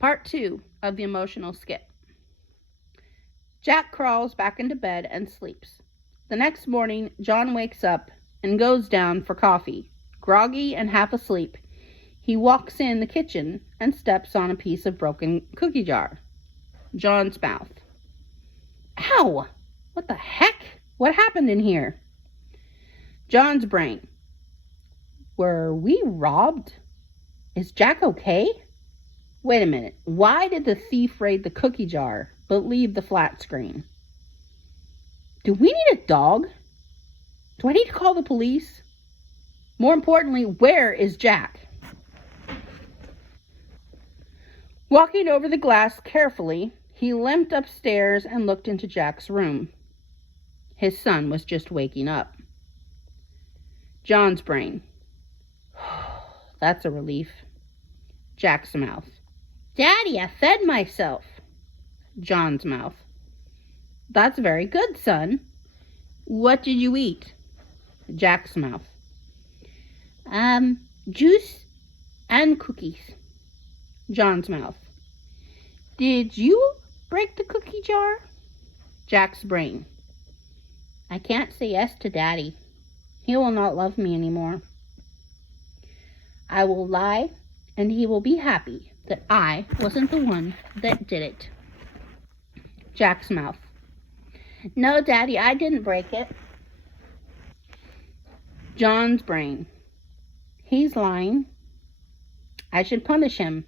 Part 2 of the emotional skit. Jack crawls back into bed and sleeps. The next morning, John wakes up and goes down for coffee. Groggy and half asleep, he walks in the kitchen and steps on a piece of broken cookie jar. John's mouth. Ow! What the heck? What happened in here? John's brain. Were we robbed? Is Jack okay? Wait a minute. Why did the thief raid the cookie jar but leave the flat screen? Do we need a dog? Do I need to call the police? More importantly, where is Jack? Walking over the glass carefully, he limped upstairs and looked into Jack's room. His son was just waking up. John's brain. That's a relief. Jack's mouth. Daddy, I fed myself. John's mouth. That's very good, son. What did you eat? Jack's mouth. Juice and cookies. John's mouth. Did you break the cookie jar? Jack's brain. I can't say yes to Daddy. He will not love me anymore. I will lie, and he will be happy that I wasn't the one that did it. Jack's mouth. No, Daddy, I didn't break it. John's brain. He's lying. I should punish him.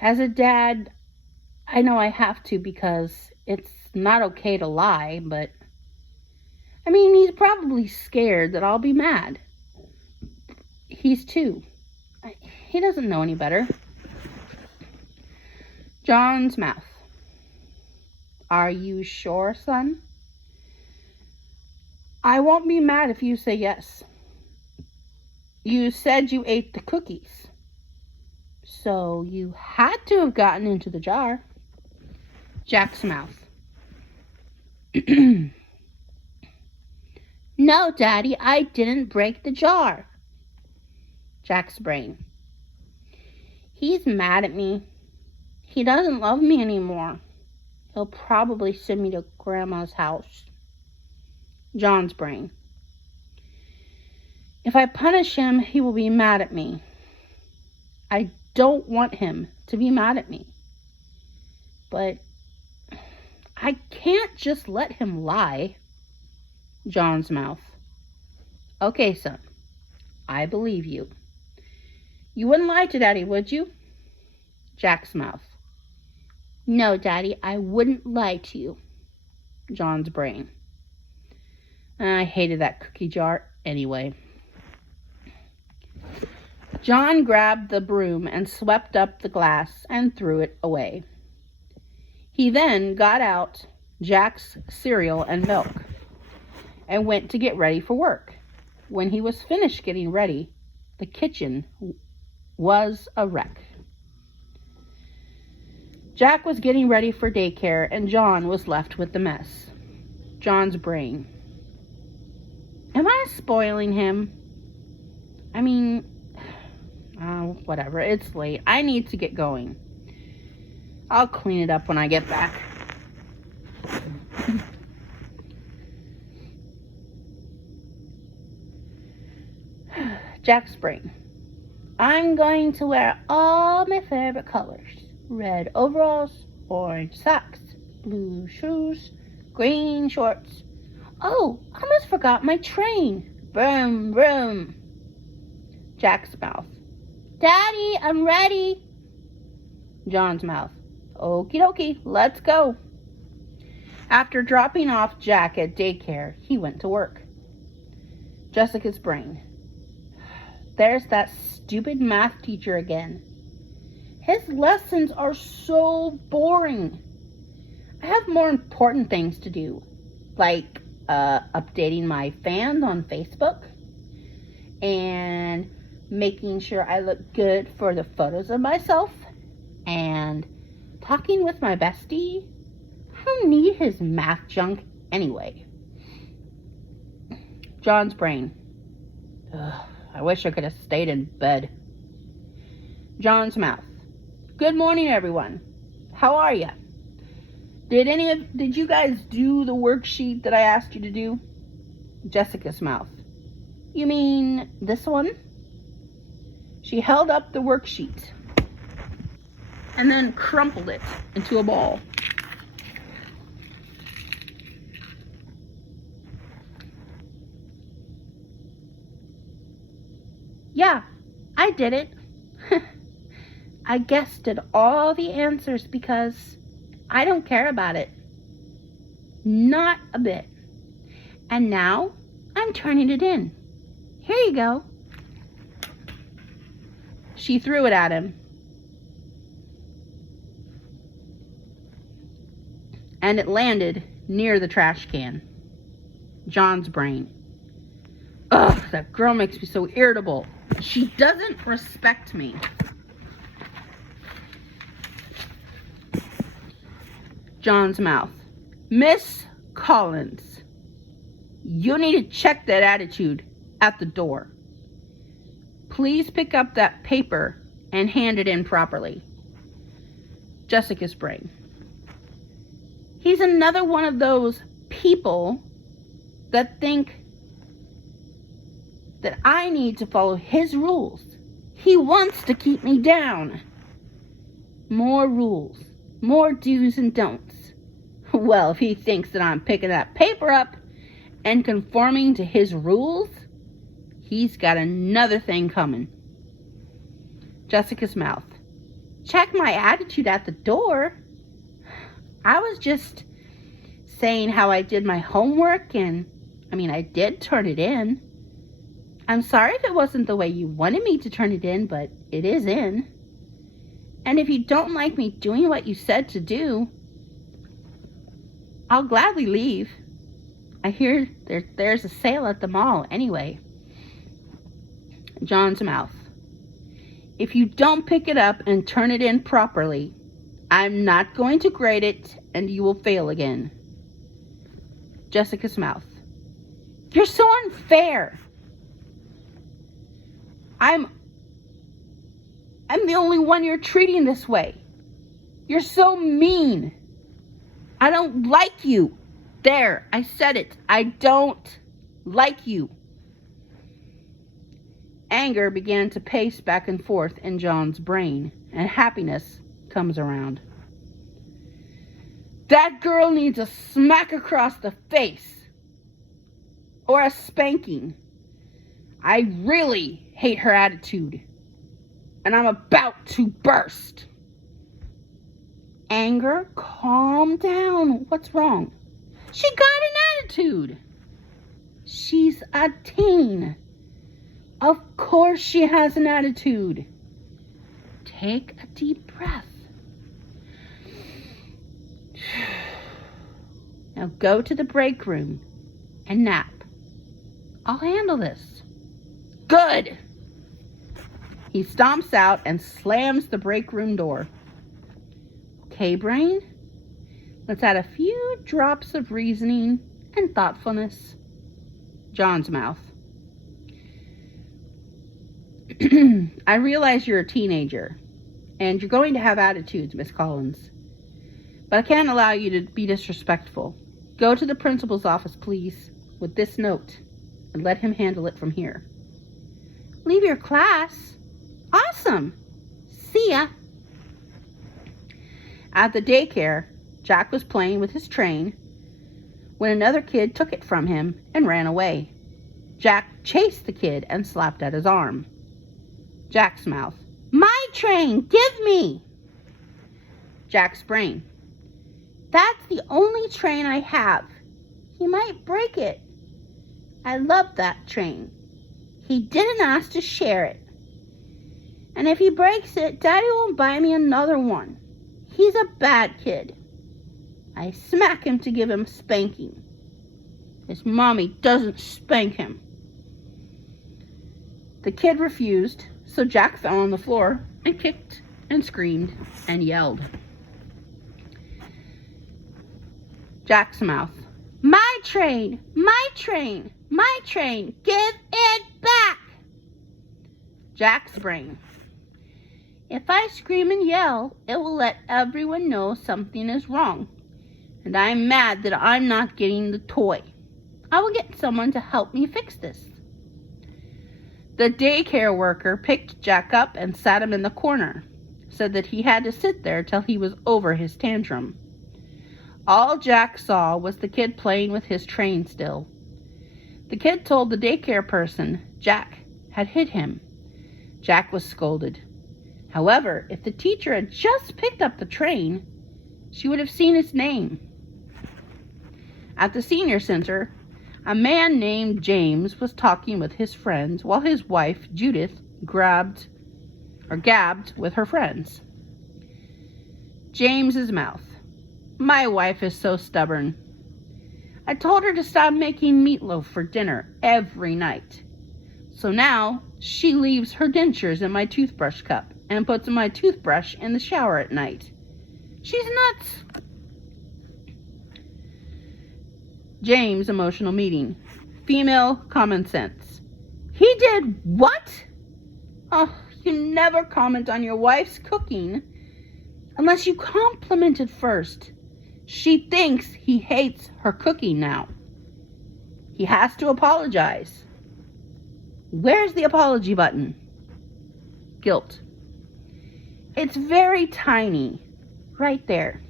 As a dad, I know I have to because it's not okay to lie, but he's probably scared that I'll be mad. He's 2. He doesn't know any better. John's mouth. Are you sure, son? I won't be mad if you say yes. You said you ate the cookies. So you had to have gotten into the jar. Jack's mouth. No, Daddy, I didn't break the jar. Jack's brain. He's mad at me. He doesn't love me anymore. He'll probably send me to Grandma's house. John's brain. If I punish him, he will be mad at me. I don't want him to be mad at me. But I can't just let him lie. John's mouth. Okay, son. I believe you. You wouldn't lie to Daddy, would you? Jack's mouth. No, Daddy, I wouldn't lie to you. John's brain. I hated that cookie jar anyway. John grabbed the broom and swept up the glass and threw it away. He then got out Jack's cereal and milk and went to get ready for work. When he was finished getting ready, the kitchen was a wreck. Jack was getting ready for daycare, and John was left with the mess. John's brain. Am I spoiling him? Whatever. It's late. I need to get going. I'll clean it up when I get back. Jack's brain. I'm going to wear all my favorite colors. Red overalls, orange socks, blue shoes, green shorts. Oh, I almost forgot my train. Vroom, vroom. Jack's mouth. Daddy, I'm ready. John's mouth. Okie dokie, let's go. After dropping off Jack at daycare, he went to work. Jessica's brain. There's that stupid math teacher again. His lessons are so boring. I have more important things to do, like updating my fans on Facebook and making sure I look good for the photos of myself and talking with my bestie. I don't need his math junk anyway. John's brain. Ugh, I wish I could have stayed in bed. John's mouth. Good morning, everyone. How are you? Did you guys do the worksheet that I asked you to do? Jessica's mouth. You mean this one? She held up the worksheet and then crumpled it into a ball. Yeah, I did it. I guessed at all the answers because I don't care about it. Not a bit. And now I'm turning it in. Here you go. She threw it at him. And it landed near the trash can. John's brain. Ugh, that girl makes me so irritable. She doesn't respect me. John's mouth. Miss Collins, you need to check that attitude at the door. Please pick up that paper and hand it in properly. Jessica's brain. He's another one of those people that think that I need to follow his rules. He wants to keep me down. More rules, more do's and don'ts. Well, if he thinks that I'm picking that paper up and conforming to his rules, he's got another thing coming. Jessica's mouth. Check my attitude at the door. I was just saying how I did my homework and, I did turn it in. I'm sorry if it wasn't the way you wanted me to turn it in, but it is in. And if you don't like me doing what you said to do, I'll gladly leave. I hear there's a sale at the mall anyway. John's mouth. If you don't pick it up and turn it in properly, I'm not going to grade it and you will fail again. Jessica's mouth. You're so unfair. I'm the only one you're treating this way. You're so mean. I don't like you. There, I said it. I don't like you. Anger began to pace back and forth in John's brain, and happiness comes around. That girl needs a smack across the face. Or a spanking. I really hate her attitude. And I'm about to burst. Anger, calm down. What's wrong? She got an attitude. She's a teen. Of course she has an attitude. Take a deep breath. Now go to the break room and nap. I'll handle this. Good. He stomps out and slams the break room door. Okay, brain? Let's add a few drops of reasoning and thoughtfulness. John's mouth. I realize you're a teenager, and you're going to have attitudes, Miss Collins. But I can't allow you to be disrespectful. Go to the principal's office, please, with this note, and let him handle it from here. Leave your class? Awesome. See ya. At the daycare, Jack was playing with his train when another kid took it from him and ran away. Jack chased the kid and slapped at his arm. Jack's mouth. My train! Give me! Jack's brain. That's the only train I have. He might break it. I love that train. He didn't ask to share it. And if he breaks it, Daddy won't buy me another one. He's a bad kid. I smack him to give him a spanking. His mommy doesn't spank him. The kid refused, so Jack fell on the floor and kicked and screamed and yelled. Jack's mouth. My train! My train! My train! Give it back! Jack's brain. If I scream and yell, it will let everyone know something is wrong, and I'm mad that I'm not getting the toy. I will get someone to help me fix this." The daycare worker picked Jack up and sat him in the corner, said that he had to sit there till he was over his tantrum. All Jack saw was the kid playing with his train still. The kid told the daycare person Jack had hit him. Jack was scolded. However, if the teacher had just picked up the train, she would have seen his name. At the senior center, a man named James was talking with his friends while his wife, Judith, gabbed with her friends. James's mouth. "My wife is so stubborn. I told her to stop making meatloaf for dinner every night. So now she leaves her dentures in my toothbrush cup and puts my toothbrush in the shower at night. She's nuts." James' emotional meeting. Female common sense. "He did what? Oh, you never comment on your wife's cooking unless you compliment it first. She thinks he hates her cooking now. He has to apologize. Where's the apology button?" Guilt. "It's very tiny. Right there."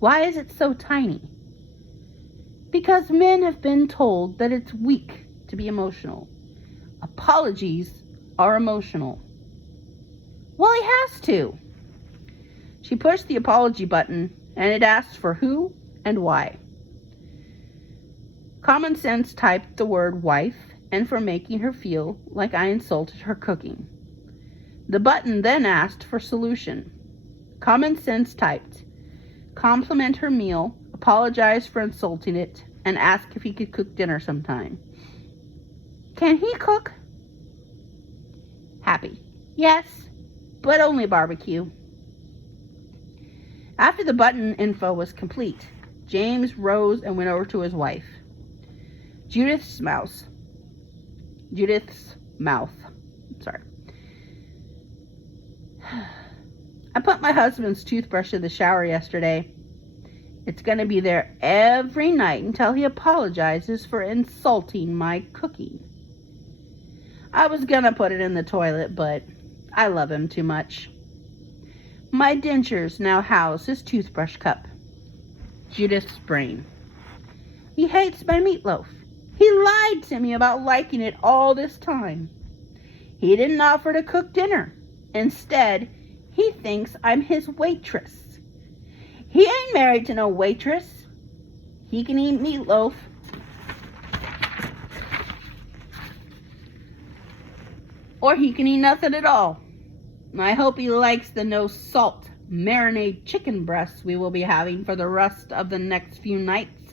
Why is it so tiny? Because men have been told that it's weak to be emotional. Apologies are emotional. Well, he has to. She pushed the apology button and it asked for who and why. Common Sense typed the word wife and for making her feel like I insulted her cooking. The button then asked for solution. Common Sense typed compliment her meal, apologize for insulting it, and ask if he could cook dinner sometime. Can he cook? Happy. Yes, but only barbecue. After the button info was complete, James rose and went over to his wife. Judith's mouth. Sorry. "I put my husband's toothbrush in the shower yesterday. It's going to be there every night until he apologizes for insulting my cooking. I was going to put it in the toilet, but I love him too much. My dentures now house his toothbrush cup." Judith's brain. "He hates my meatloaf. He lied to me about liking it all this time. He didn't offer to cook dinner. Instead, he thinks I'm his waitress. He ain't married to no waitress. He can eat meatloaf. Or he can eat nothing at all. I hope he likes the no-salt marinade chicken breasts we will be having for the rest of the next few nights.